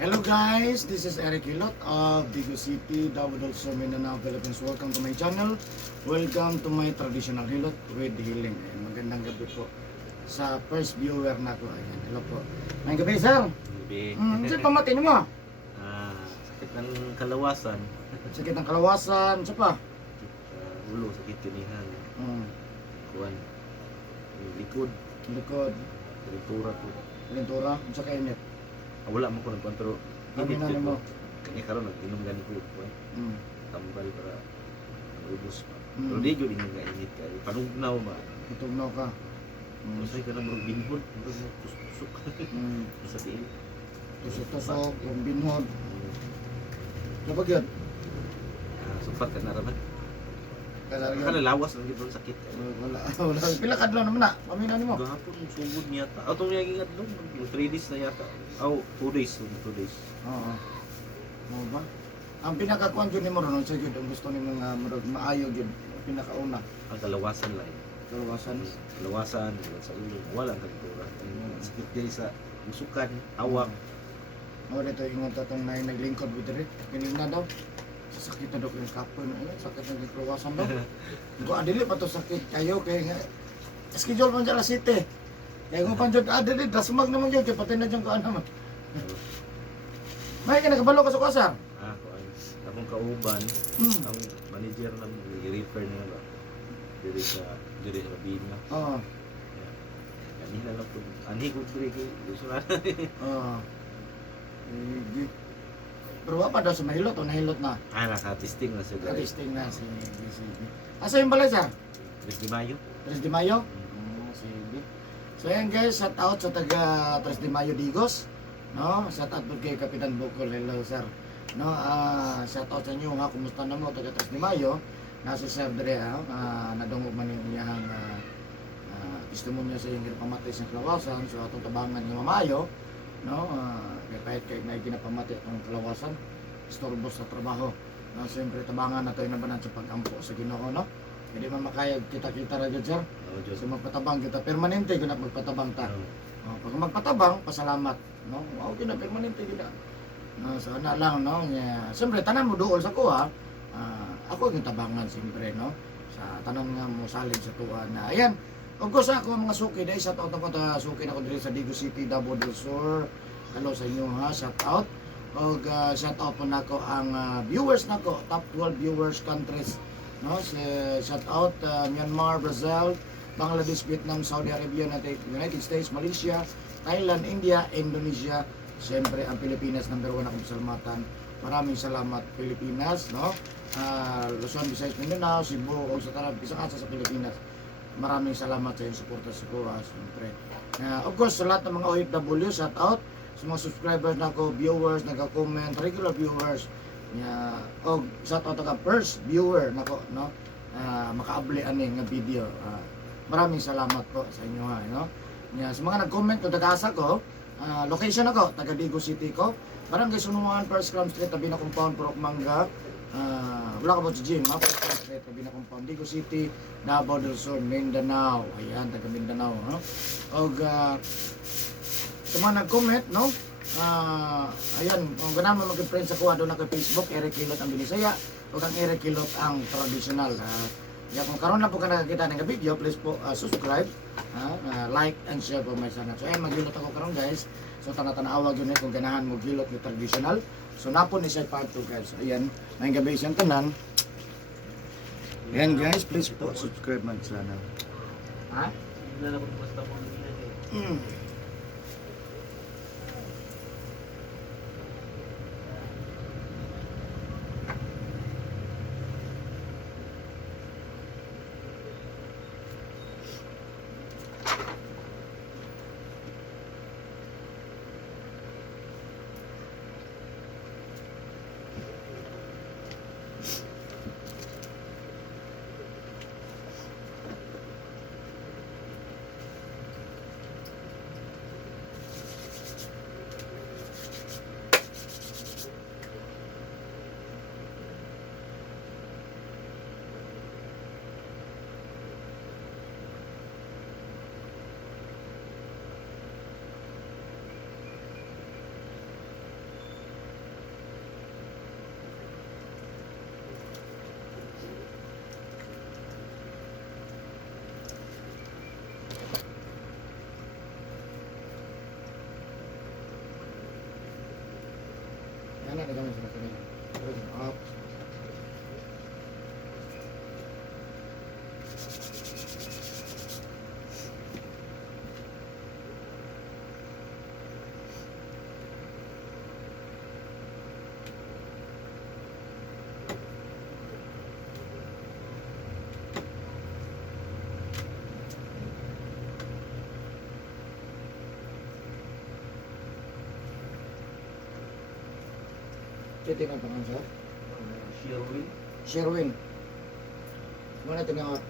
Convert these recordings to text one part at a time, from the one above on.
Hello guys, this is Eric Hilot of Bigo City, Davao del Sur, Mindanao, Philippines. Welcome to my channel. Welcome to my traditional Hilot with Healing. Magandang gabi po sa first viewer na ko. Ayan, hello po. May gabi sir. Hindi. Sir, pamatin mo. Sakit ng kalawasan. Sakit ng kalawasan, sa pa? Sakit ulo, sakit tinihan. Kuwan. Yung likod. Likod, Kalentura ko. kalentura, sa kainit. Wala mo ko nagkuhan pero Ano init na siya mo? ko. Kanya karon nag-inom gani ko. Kuwan. Mm. Tambal para maubos pa. Mm. Pero di yun yung init ka. Panugnaw ba? Itugnaw ka. Masay ka na murag binhod. Murag mo tusok. Mm. Sa diin. Tusok-tusok, yung binhod. Kapag yun? Sumpat ka na raman. Kalarga. Kalalawas lang yung sakit. Wala. Pila ka lang naman na. Paminaw mo. Gahapon, sugod niya yata. Atong niyaging at doon. 3 days na yata. 2 days. 2 days. Oo. Mo ba? Ang pinakakuan jud nimo ron sa jud ang gusto nimo nga murag maayo jud pinakauna. Ang kalawasan lang. Kalawasan. Kalawasan, sa ulo. Wala ang kalentura. Ang sakit dyan sa usukan, hawak. Mo dito ingon tatong nay naglingkod with dire. Kanina daw. Sakit na daw yung kapon. Ay, sakit na yung kalawasan daw. Ko adili pa to sakit kayo kay nga schedule man dala city. Kaya kung panjod adili dasmag naman jud kay pati na jud ko ano man. May ka nakabalo ka sa kasar. Akong kauban, Hmm. ang manager ng i-refer na ba? Diri sa Labina. Oo. Kanina lang po. Anhi ko diri kay gusto na. Oo. Sige. Pero wa pa daw sa mahilot o nahilot na. Naka-testing na siya. Testing na si sige. Asa yung balay sir? 3 de Mayo. 3 de Mayo? Sige. So yan guys, shout out sa taga 3 de Mayo Digos. No, shout out po kay Kapitan Bukol. Hello sir. No, shout out sa inyo ha, kumusta na mo taga 3 de Mayo? Nasa Sir Dre ha, nadungog man yung iyang testimonya sa iyang pamatay sa kalawasan. So atong tabangan ni Mamayo, no, kahit may ginapamatay atong kalawasan, istorbo sa trabaho. No, siyempre tabangan nato yung nabanan sa pag-ampo sa Ginoo, no. Hindi man makayag kita-kita ra gyud sir. So magpatabang kita, permanente gyud na magpatabang ta. Pag magpatabang, pasalamat, no. Wow, gyud na permanente gyud na. No, so na lang, no. Siyempre tanan mo duol sa kuha. Ako yung tabangan siyempre, no. Sa tanan nga mo salig sa tuwa na. Ayan. Of course ako mga suki dahil shout out ako ta suki na ko diri sa Bigo City, Davao del Sur. Hello sa inyo ha, shout out. Og shout out po nako ang viewers nako, top 12 viewers countries. No, shout out Myanmar, Brazil, Bangladesh, Vietnam, Saudi Arabia, United States, Malaysia, Thailand, India, Indonesia. Siyempre ang Pilipinas number 1 akong salamatan. Maraming salamat Pilipinas, no? Luzon, Visayas, Mindanao, Cebu, o sa tarap isang asa sa Pilipinas. Maraming salamat sa iyong suporta sa kuha, siyempre. Of course, sa lahat ng mga OFW, shout out sa mga subscribers na ko, viewers, nagka-comment, regular viewers. O shout out ka first viewer na ko, no? Makaabli ani nga video. Maraming salamat po sa inyo ha, no? Sa mga nag-comment o nag-asa ko, location ako, taga Digo City ko. Barangay Sunuan, First Clam Street, tabi na compound, Purok Mangga. Wala ka ba sa gym, ha? First Clam Street, tabi na compound, Digo City, Davao del Sur, Mindanao. Ayan, taga Mindanao, no? O sa mga nag-comment, no? Ayan, kung ganun mo mag-friend sa kuha doon na kay Facebook, Eric Hilot ang Binisaya, o ang Eric Hilot ang traditional. Kung karoon lang po ka nakakita ng video, please po subscribe, like and share po may sana. So ayan, maghilot ako karoon guys. So tanawa yun kung ganahan mo gilot ni traditional. So napon ni siya part 2 guys. Ayan, may gabi siyang tanan. Ayan guys, please po subscribe man sana. Ha? Kanan na gamay sa kanan. Terus up. Jadi kan pangan sir. Sherwin. Sherwin. Mana tengah?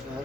Ustaz.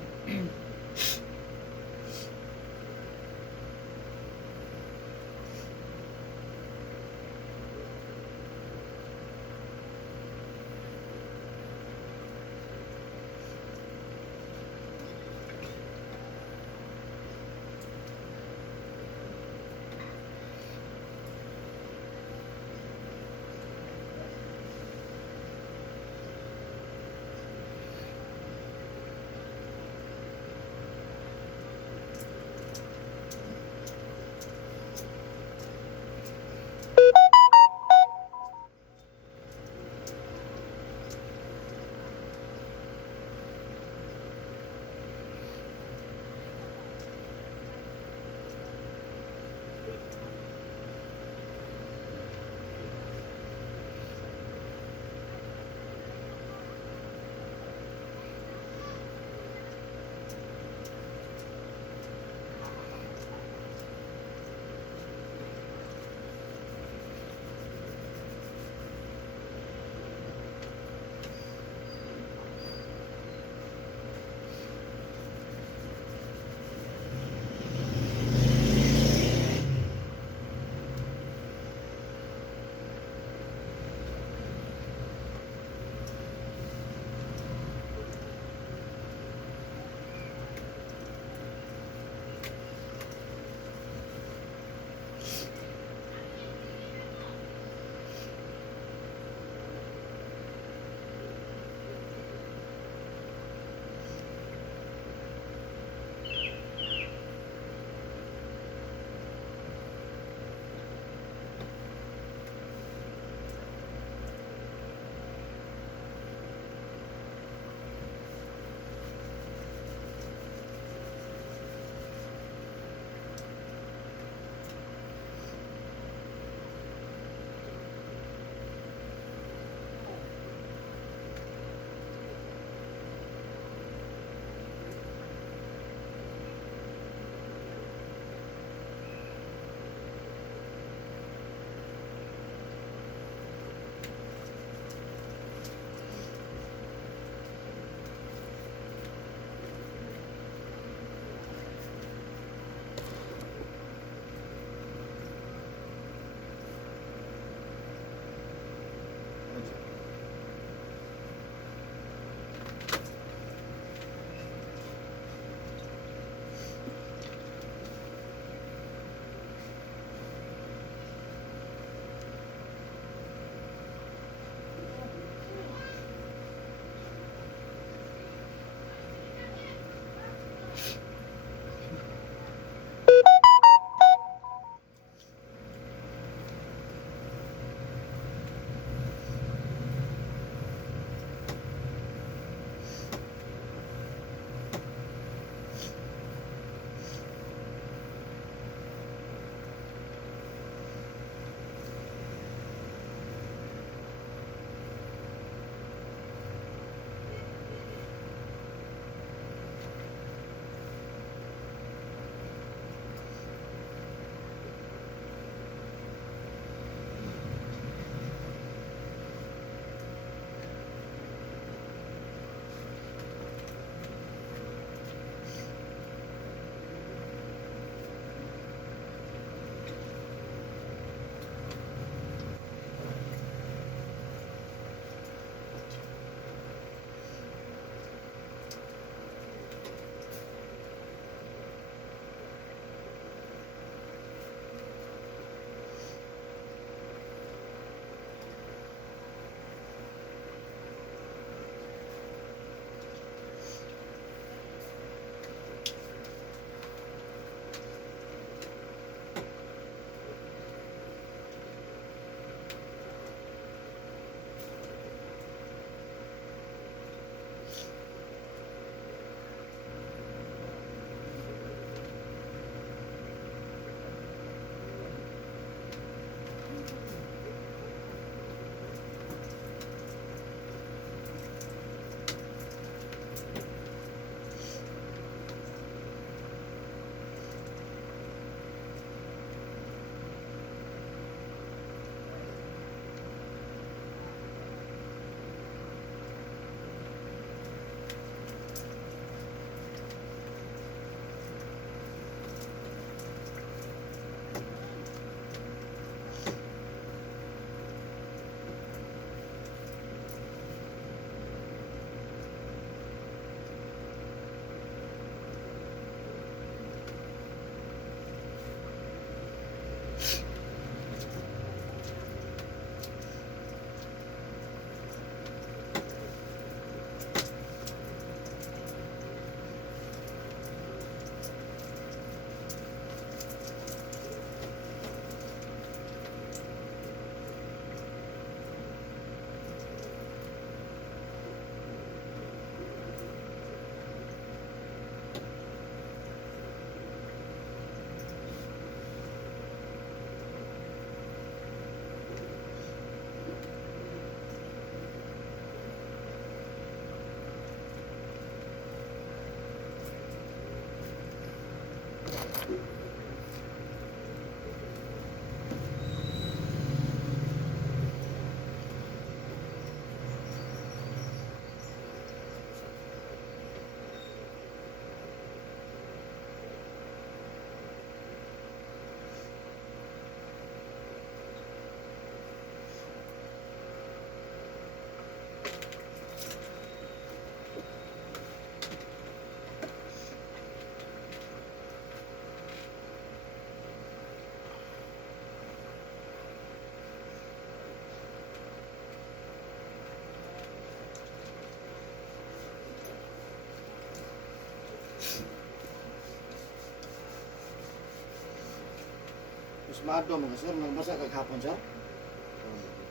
Pasmado mga sir, nagbasa kag hapon sir.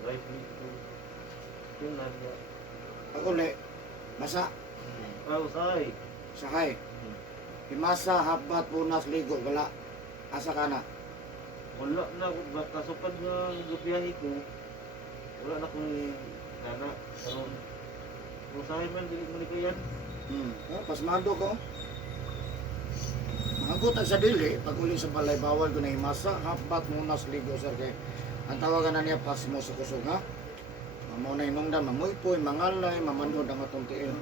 Drive dito. Tingnan niya. Pag uli, basa, Usay. sahay. Himasa, habat, punas, ligo, wala. Asa ka na. Wala na ako. Kasupad nga gabiyahe ko. Wala na akong gana. Karoon. Usahay man, dili mo ko yan. Pasmado ko. Mahagutag sa dili, pag uli sa balay, bawal ko na himasa, habat, punas, ligo sir. Kay ang tawagan na niya pasmo sa kusog ha. Mamo na inungdan, mamuypoy, mangalay, mamanhod ang atong tiil.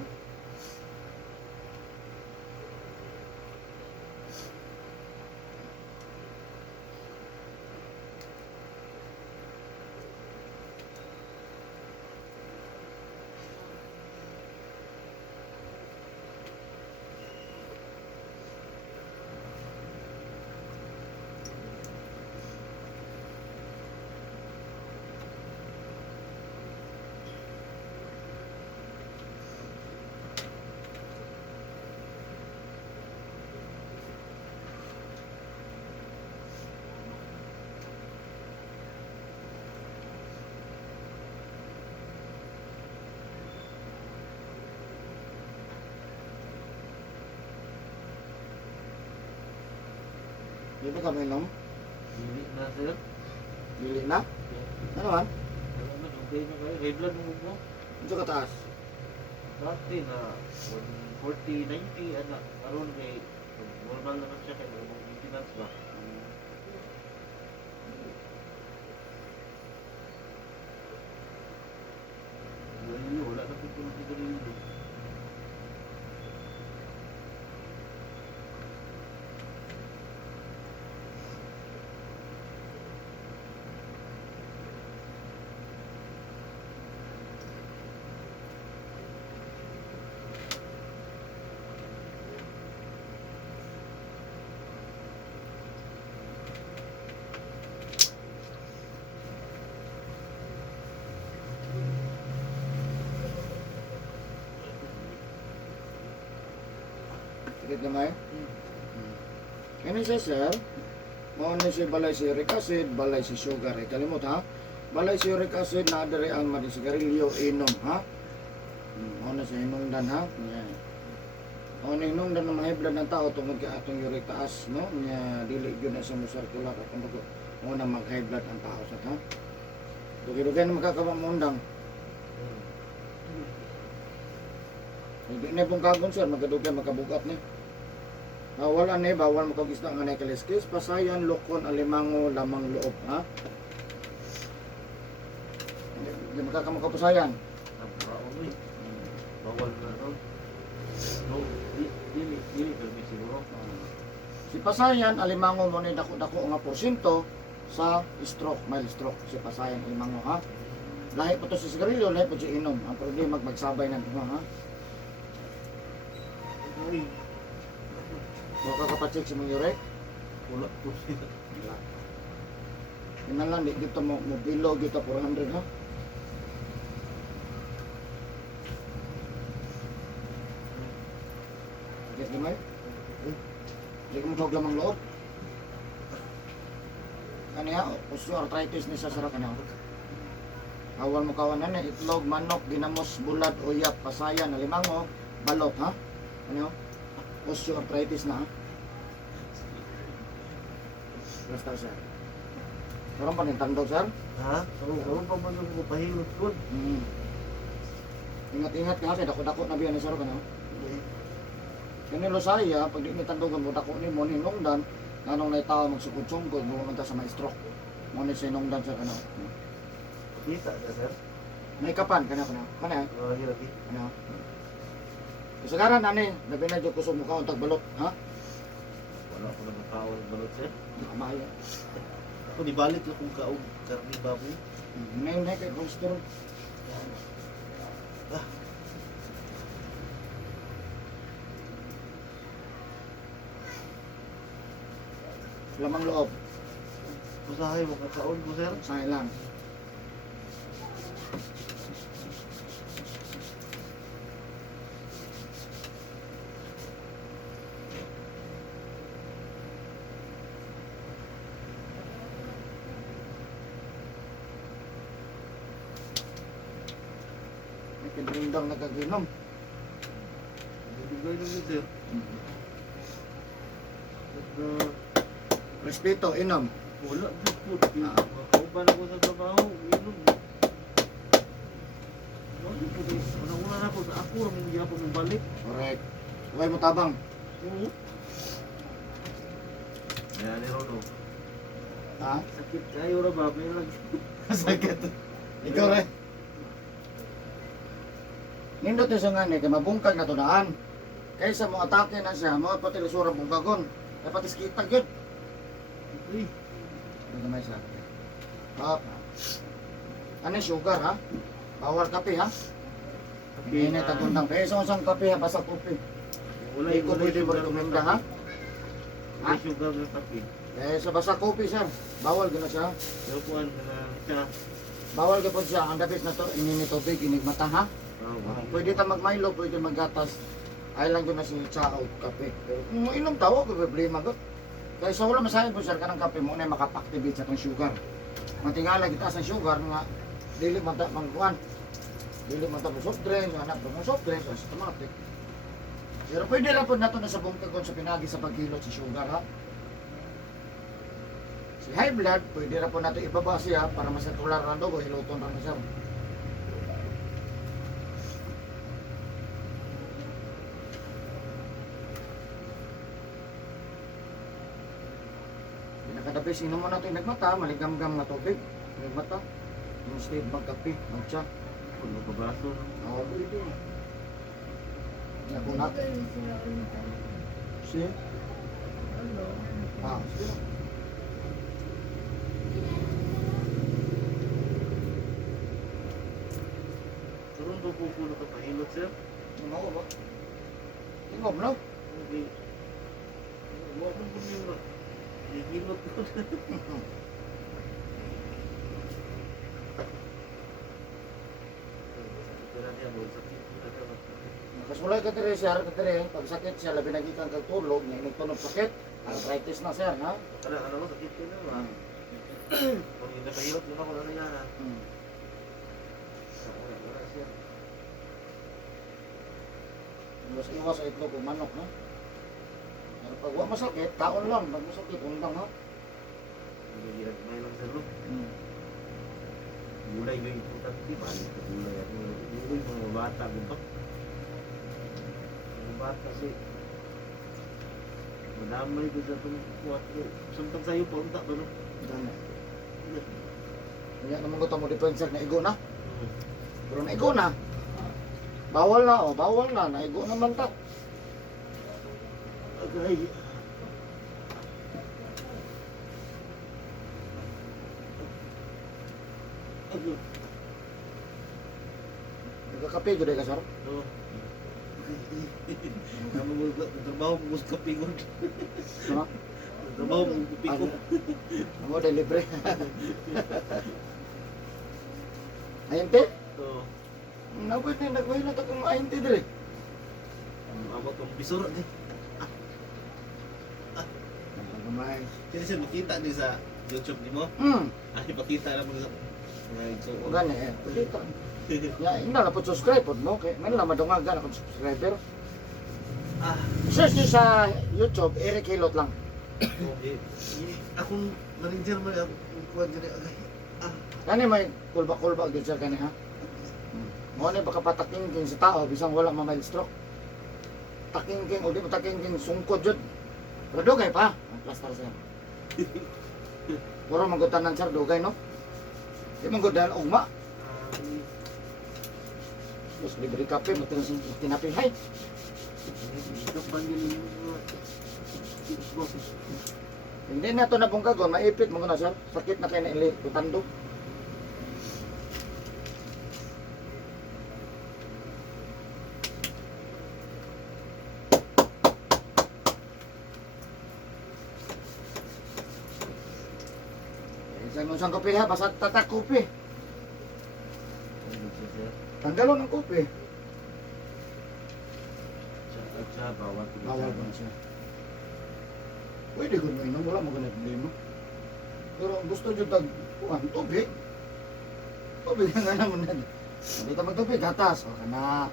Di ba kami nom? Dili na sir. Dili na? Ano man? Wala na. Okay na kayo. High blood mo. Ito kataas. Dati na 140, 90, anak. Karoon kay normal naman siya kay mga maintenance ba. Wala na kung tulog. Tikit naman eh. Ano siya sir? Mauna siya balay si uric acid, balay si sugar. Kalimot ha? Balay si uric acid na adere ang madisigarilyo inom ha? Mauna siya inungdan ha? Yan. Mauna inungdan ng mga blood ng tao tungkol kay atong uric taas no? Nya dili yun na sa musarkular at ang dugo. Mauna mag high blood ang tao sa ha? Dugi-dugi na magkakabang Hindi na pong kagon sir, magkadugyan, magkabugat ni. Wala ni, bawal makagisda nga na kaliskis, pasayan, lokon, alimango, lamang loob, ha? Hindi makakapasayan. Napaon eh. Bawal na ron. No, dili permi siguro. Si pasayan, alimango mo ni dako-dako nga porsyento sa stroke, mild stroke. Si pasayan, alimango, ha? Lahi po to sa sigarilyo, lahi po si inom. Ang problema, magsabay ng inom, ha? Uy, Baka kapacheck si mong urek. wala po siya. Wala. Yan lang, di dito mo below dito 400 ha. Get di may? Hindi ko mo lamang loob. Ano ya? Osteoarthritis ni sa sarap ano? Awal mo kawanan na itlog, manok, ginamos, bulat, uyap, pasayan, alimango, balot ha? Ano? Osteoarthritis na ha? Basta sir. Karoon pa nintandog sir? Ha? Karoon pa man ako pahilot ko. Ingat-ingat ka kasi dako-dako na biyan ni sir ano? Kanilo saya, pag di nitandogan mo dako ni mo ninungdan, nanong na tao magsukod-sungkod, bumunta sa may stroke. Mo ni sinungdan sa ano? Kita na sir. May kapan kana kana. Lagi. Ano? Kasagaran ani, labi na jud kusog mo ka untag balot, ha? Wala ko na makaon balot sir. Kamaya. Ako di balit lang kung kaog karni baboy. Nay kay cholesterol. Ah. Lamang loob, Usahay mo kaon ko sir. say lang. Brindang nagkaginom. Bibigay lang yun, sir. At, Respeto, inom. wala din po. Ah. Makauban ako sa trabaho. Inom. Wala po. Una-una na po sa ako. Hindi ako mong balik. Correct. Huwag mo tabang. Oo. Kaya ni Rono. Ha? Sakit kayo na ba? May lang. Sakit. Ikaw rin. Nindot yung nga ni, kaya mabungkag na tunaan. Kaysa mo atake na siya, mga pati lisura bungkagon. Kaya pati skitag yun. Uy. Ano may sa Hop. Ano yung sugar ha? Bawal kape ha? Init ang tundang. Kaya isang kape ha, basta kopi. Wala Hindi ko pwede mo rekomenda ha? Wala sugar ng kape. Eh sa basta kopi sir, bawal gina siya. Pero kuhan na siya. Bawal gapon siya, ang dapit na to, inini tubig, inig mata ha? Pwede ta mag-Milo, pwede mag-gatas. Ay lang yun na si Chao, kape. Pero kung inom tao, problema ko. Kaya sa wala masahin po sir, kanang kape mo na makapaktivate sa itong sugar. Matingala kita sa sugar nga, dili mata mangkuhan. Dili mata mo soft drink, anak mo soft drink, as automatic. Pero pwede lang po nato na sa bungkagon sa pinagi sa pagkilot sa sugar ha. Si high blood, pwede na po nato ibaba siya para masirkular ang dugo, hiluton lang siya. Pinakadapis, inom mo nato yung nagmata, maligamgam na tubig. Nagmata, instead magkape, magtsa. Kung magbabaso. Oo, pwede. Nakunat. Si? Ah, sige. Karoon ba po pulo ka pahilot, sir? Ano ba? Tingog, no? Hindi. Wala mo po yung hihilot ko. Kasulay ka tiri sir, ka tiri. Pag sakit siya, labi nagikan kag tulog, na nagtunog sakit. Arthritis na sir, ha? Ano mo, sakit ko na ba? Kung hindi napahilot, yun ako na yan. Hmm. Wala siya. Iwas iwas sa itlog o manok, no? Pero pag wala masakit, kaon lang. Pag masakit, undang, ha? Hindi hirap may lang sa loob. Hmm. Gulay ba yung importante? Balik sa gulay. At gulay, mga bata mo ba? Mga bata kasi madamay ko sa itong kuwat ko. Samtang sa'yo, paunta ba no? Dami. Kaya naman ko mo differencer na igo na. Pero naigo na. Bawal na, oh, bawal na. Naigo naman ta. Agay. Agay. Nagkakape, juday ka, sir. No. Naman mo trabaho mo sa kapingon. Ano? Trabaho mo sa Ano? kapingon. Ako, libre. Ayente? So, Nabot na, nagwahilat akong ayente dire. abot kong bisura ni. Gamay. Kasi siya makita din sa YouTube ni mo. Ay, pakita lang mo sa mga so. Gani eh, pwede ito. Ya, ina na po subscribe po mo. Kaya man lang madungagan akong subscriber. Ah, Search niyo sa YouTube, Eric Hilot lang. okay. Akong manager man ako kuan diri agay. Ah, Kani may kulba-kulba gid siya kani ha. Mo ni baka pataking sa tao bisang wala ma-mild stroke. Taking o di mo taking sungkod jud. Pero dugay pa, ang plaster siya. Puro magutanan sir dugay no. Di manggudan ugma. Terus libre kape mo tinapihay. ito pandil mo. Hindi na ito na pong kagon, maipit mo na sir. Sakit na kayo na ili, butando. Isang kopi ha, basta tatak kopi. Tanggalon ng kopi. Sa bawat Bawal ba na siya? Pwede ko na inom, wala mo ganit problema. Pero gusto nyo tag, tubig. Tubig nga naman na. Dito magtubig, gatas. O, kana.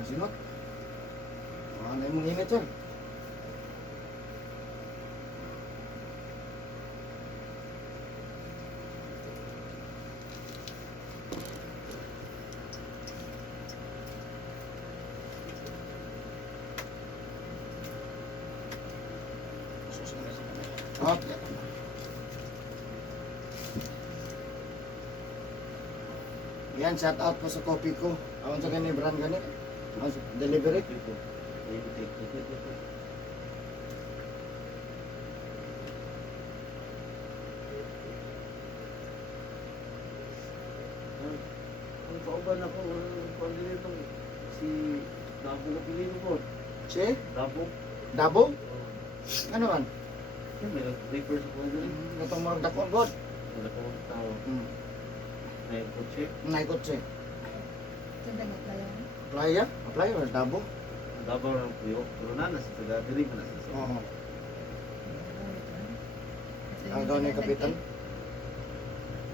Sinot. Ano yung mga init sir? Okay. Yan, shout out po sa coffee ko. Awan sa ganyan, brand ganyan. Delivery. Ito. Ang kauban ako, ang dito si Dabo na pilino po. Si? Dabo. Dabo? Ano man? Yan, may nag-paper sa po dito. Itong mga dakon bod. Wala ko ang tao. Na yung kotse. Naikot siya. Ganda nga pala. Playa? Playa or Dabo? Ang Dabo ng puyo. Pero nanas, taga diri man nasa sa. Oo. Ang daw ni Kapitan.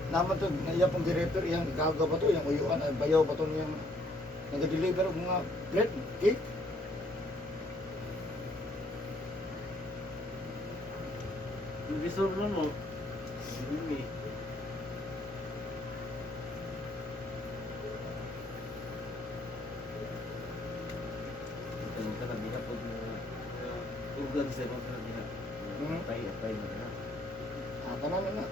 Naman to, iya pong director, yung gagawa pa to, yung uyuan, ay bayaw pa to yung nag-deliver ng mga plate, cake. Yung visor nun mo. Hindi. Ito ka nabiha po ugan sa ibang nabiha. Atay mo na. Ah, tanan na na.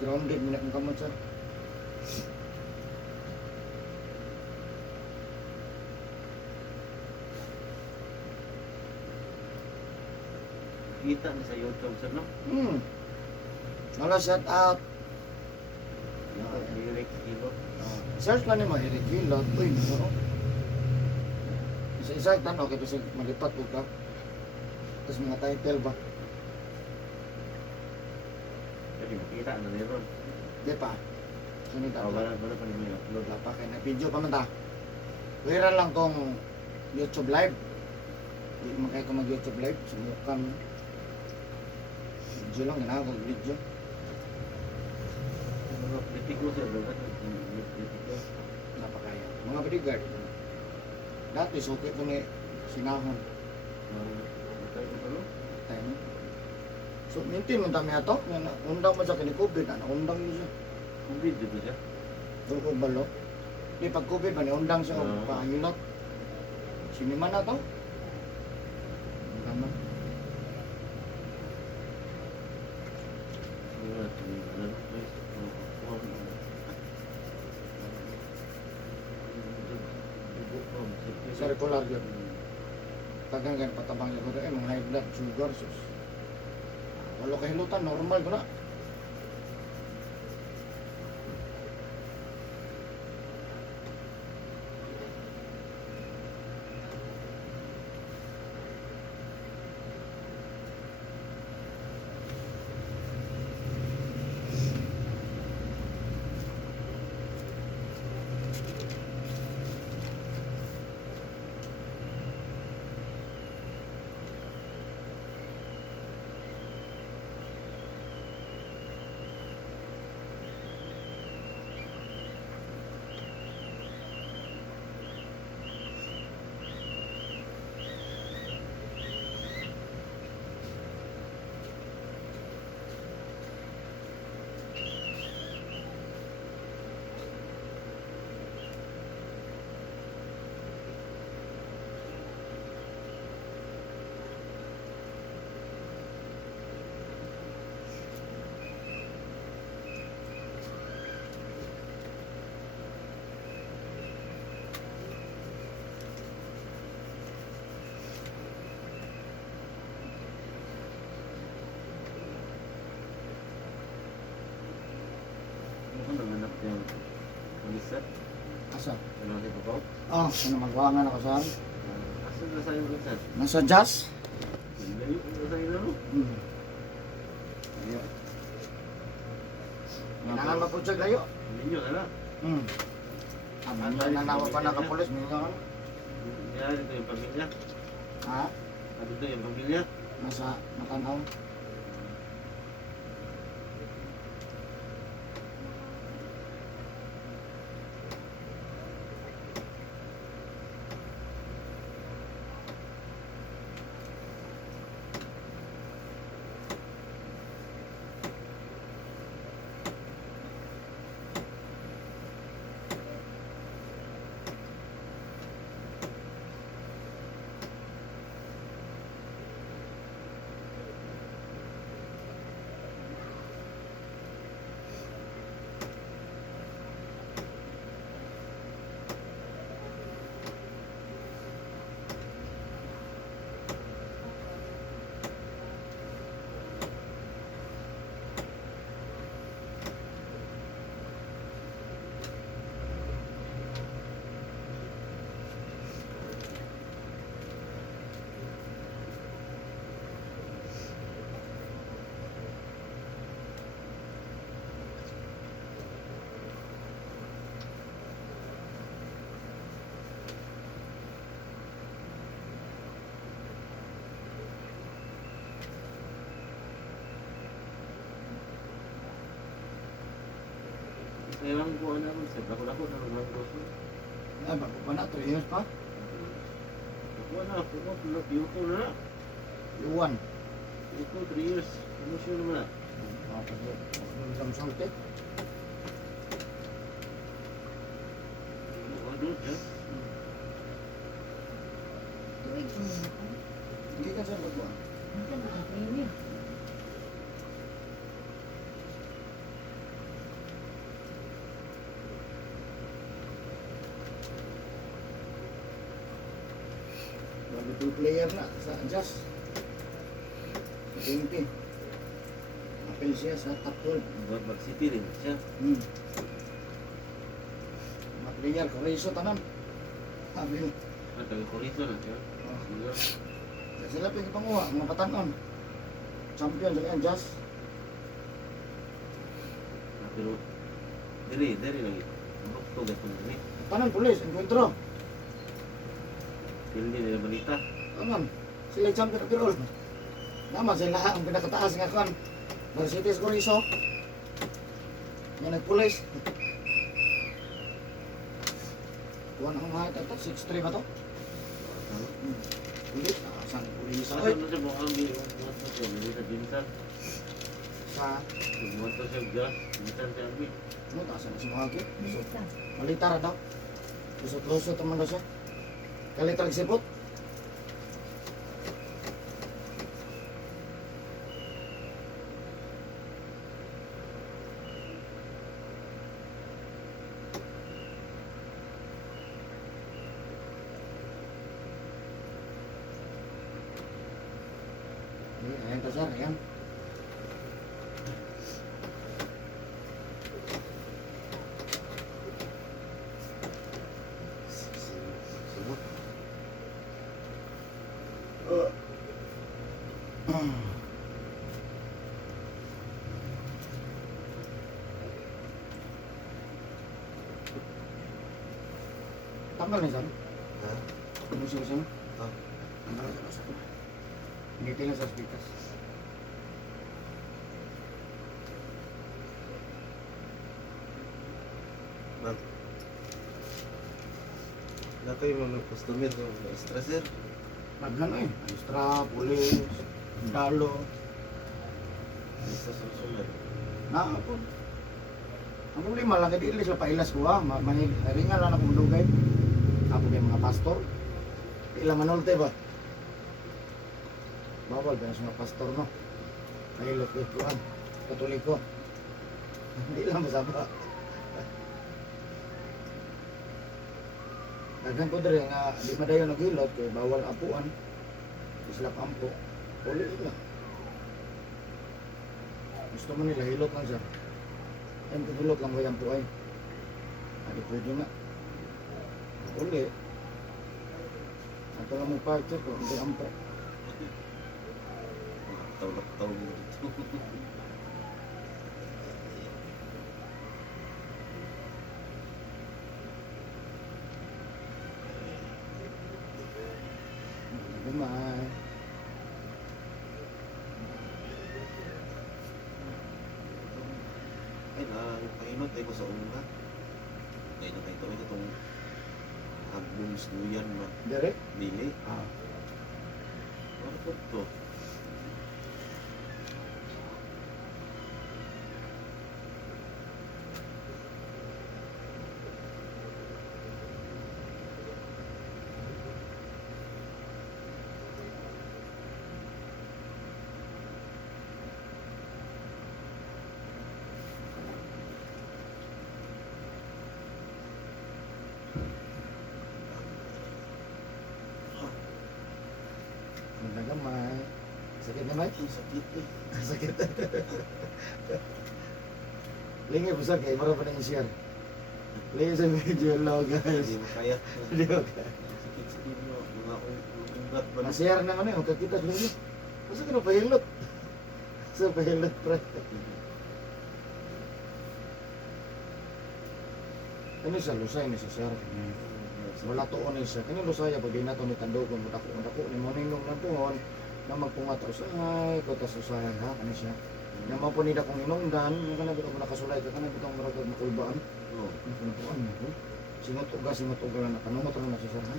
Grounded, minat ng kamot sir. Kita na sa YouTube sir no? Wala shout out. Direct kilo. Search lang naman, Eric Villa, uy, no? Isa-isa, tanong, okay, kasi malipat ko ka. Tapos mga title ba? Kasi makita na meron. Di pa. Sunita ko. Wala pa ni may upload. Wala pa kayo na video pa man ta. Wira lang tong YouTube live. Hindi man kayo mag YouTube live. Subukan. Video lang, ginagawa video. Mga kritiko sir, dapat kritiko. Napakaya. Mga bodyguard. Dati suki ko ni sinahon. Tayo. So, maintain mo dami ato. Undang mo sa kini-COVID. Undang niyo siya. Kung video ba siya? Doon ko balo. Di pag COVID ba, undang siya Oo. pahilot. Sinima na to. Ang naman. Circular yun. Tagang gan patabang yung mga high blood sugar sus. Walo kahilutan normal ko na. Ano nanganap yung Melissa? Asa? Ano ang ipapaw? Ah, ano magwangan ako sa Asa na sa'yo Melissa? nasa jazz. Layo na sa'yo na no? Ayo. Kailangan mapunsag layo. Ninyo na lang. Ang na nawa pa nakapulis, minyo ano? Yan, ito yung pamilya. Ha? Ano ito yung pamilya? Nasa Matanaw. Kailangan ko ano ron, sir. Ako na ron lang ko. Ay, bago pa na, 3 years pa. Ako na, Yuko na. Iwan. Yuko, 3 years. Promotion naman na. Ang salte. Ano, siya? Tuwig mo na ako. Hindi ka sa bago. Hindi ka nakatraining. Bago 2 player na sa Jazz. Sa PNP. Apel siya sa top 12. Mag-city rin siya. Mga player, Corizo tanan. Sabi, Taga-Corito na siya. Sila. sila pingipanguha, mga batanon. Champion sa kanyang Jazz. Pero, diri lagi. Bakto gato na ni. Tanan, pulis, encuentro. Hindi nila balita. Tanan, sila champion of the all. Naman sila ang pinakataas nga kan. Mercedes Corizo. Yan nagpulis. Kuha na ang height ito, 6'3 ba to? Pulis, saan pulis Sa ako ano siya mukhang di umuot na siya. Hindi sa Binsan. sa Umuot na siya gas. Binsan siya abi. ano, tasan na si mga kit. Basta. Malitara daw. Lusot-lusot naman daw siya. Kalitrag sipot. Ayan ka sir, ayan. Subot. Tanggal nih sir. Ha? Ano siya siya? Ah. Tanggal na sa ko. Hindi tingnan sa speakers. Ma'am. Na kayo mga customer ko extra sir. Nagano eh. Extra, pulis, dalo. Sa susunod. Na ako. Ang problema lang, hindi sila pailas ko ha. Ringan lang akong dugay. Ako kay mga pastor. Ila manolte ba? Bawal ba sa mga pastor no? Kahilot ko kuhan. Katoliko. Hindi lang masaba. Daghan ko diri nga di madayon naghilot kay bawal apuan. Di sila pampo. Uli lang. Gusto mo nila hilot lang siya. Ayun ko hilot lang bayang puay. Adi pwede nga. Uli. Ato lang mong party ko, hindi ampo. Tawag mo dito. gamay. Ay, pahinot tayo ko sa unga. Kaya na tayo itong albums duyan na Dire? dili. Ah. Ano po to? Ang gamay. Sakit na, Mike? Ang sakit eh. Sakit. Lingay po sa kay mara pa na i-share. Lingay sa video lang, guys. Hindi mo kaya. Hindi ko kaya. Sakit-sakit mo. Mga ugat ba na? Nasiyar na ano yung kakita ko niyo. Masa ka na pahilot? Sa pahilot, pre. Ano siya, lusay ni siya, sir. Wala tuon ni siya. Kani lusaya pag di nato ni tando kung dako ni mo nindong ng tuhon na magpungat usay ko tas usay ha kani siya. Na mapunida kong inungdan, kana bitaw nakasulay ka kana bitaw maragag makulbaan. Oo. Ano po ano? Singot uga na kanumot na siya, sir. Ha?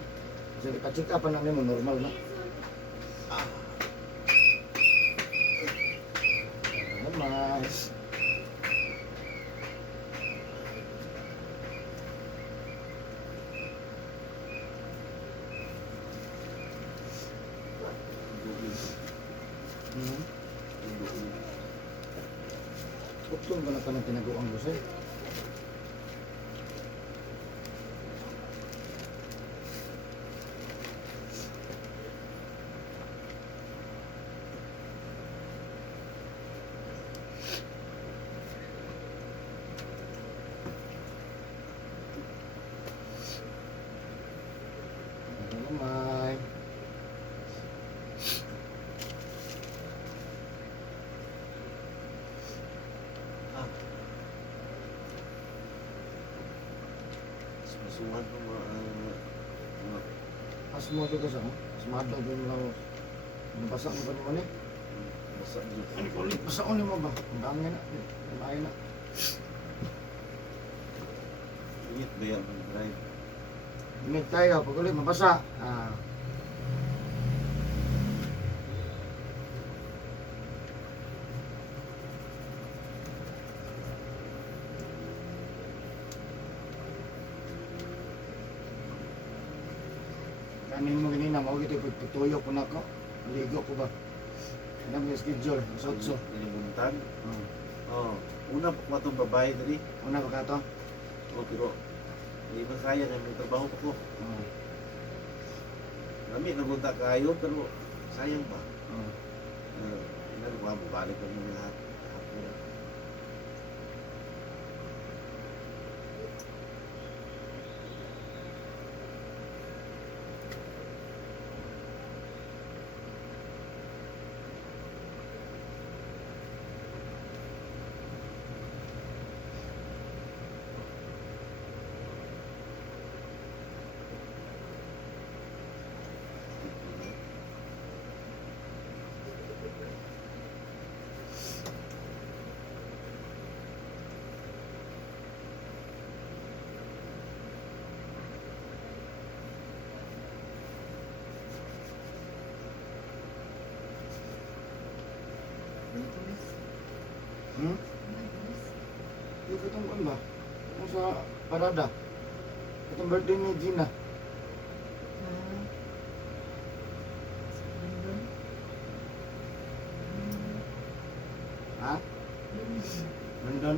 Kasi ka-check up na nimo normal na. Mas. Hmm. Utong ka na tanong tinaguang lusay. Ano naman? Masuhan mo mga Asmo to sa mo. Asmado ko lang. Nabasa mo ba naman eh? basa dyan. Ano ko ulit? Basa ko mo ba? Ang dami na. Ang dami na. Init ba yan ang drive? Init tayo. Pag ulit mabasa. Ah. Kanin mo ganina, mawag ito pagtutuyo ko na ko. Ligo ko ba? Ano mo yung schedule? Sotso. Nilimuntan? Oh. Oo. Una pa itong babae dali. Una ba ka to? Oo, pero hindi man kaya na may trabaho pa ko. Oh. Kami nagunta kayo, pero sayang ba? Oh. Nagawa mo, balik ko muna lahat. Hapon. Hmm? Yung itong kan ba? Kung sa parada. Itong birthday ni Gina. Ha? London?